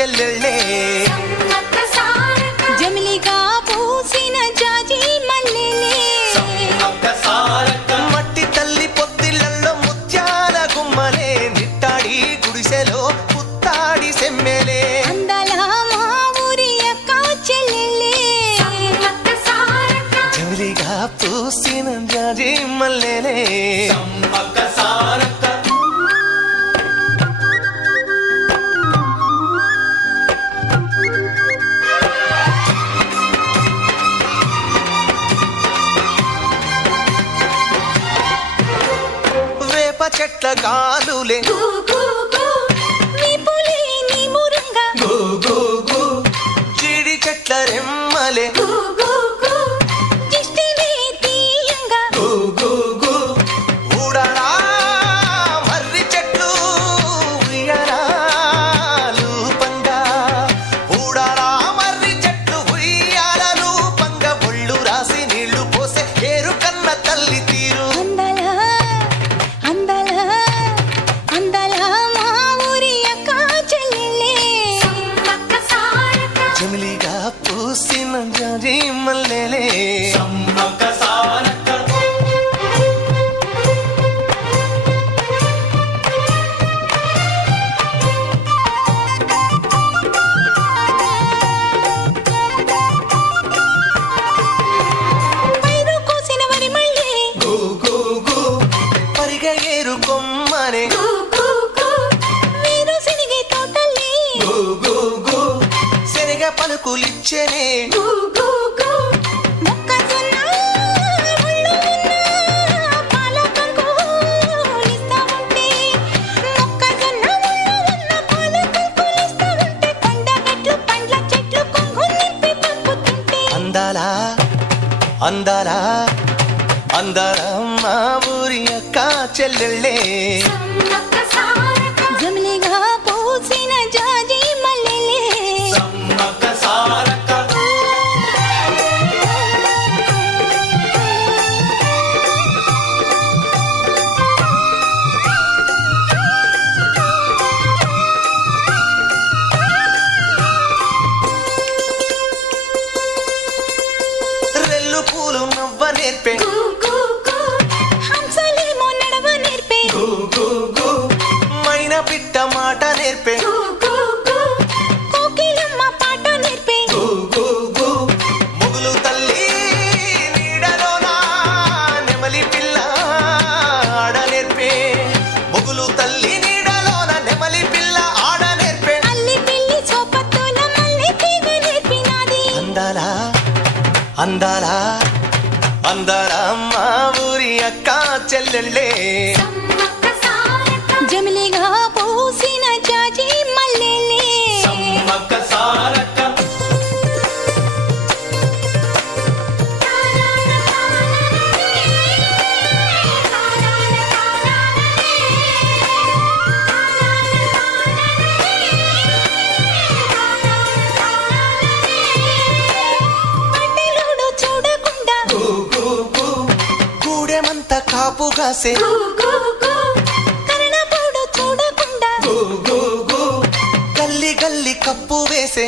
చెల్లెళ్ళే జమిలిగా పూసిన జాజి మల్లెలే మట్టి తల్లి పొత్తిళ్లలో ముత్యాల గుమ్మలే నిట్టాడి గుడిసెలో పుత్తాడి సెమ్మెలే అందాల మా ఊరి అక్క చెల్లెలే జమిలిగా పూసిన జాజి మల్లెలే చెట్ల గాలులే జీడి చెట్ల రెమ్మలే ఊడడా మర్రి చెట్లు ఉయ్యాలూ పంగా ఊడడా మర్రి చెట్లు ఉయ్యాలూ పంగ ఒళ్ళు రాసి నీళ్లు పోసే ఏరు కన్న తల్లి తీరు జమిలిగా పూసిన జాజి మల్లెలే పరిగ ఏరు కొమ్మనే శనగ పలుకులిచ్చనే అందాలా అందాల మా ఊరి అక్క చెల్లెళ్ళే జమిలిగా పూసిన జాజి మల్లెలే రెల్లు పూలు నవ్వ నేర్పే హంసలేమో నడవ నేర్పే మైన పిట్ట మాట నేర్పే కోకిలమ్మ పాట నేర్పే ముగులు తల్లి నీడలోన నెమలి పిల్ల ఆడ నేర్పే ముగులు తల్లి నీడలోన నెమలి పిల్ల ఆడ నేర్పే అల్లి పిల్లి సోపత్తుల మల్లె తీగ నేర్పినాది అందాలా మా ఊరి అక్క చెల్లెళ్ళే జమిలిగా పూసిన జాజి మల్లెలే గూడెమంత కాపు కాసే కరణపోడు చూడకుండా గల్లి గల్లి కప్పు వేసే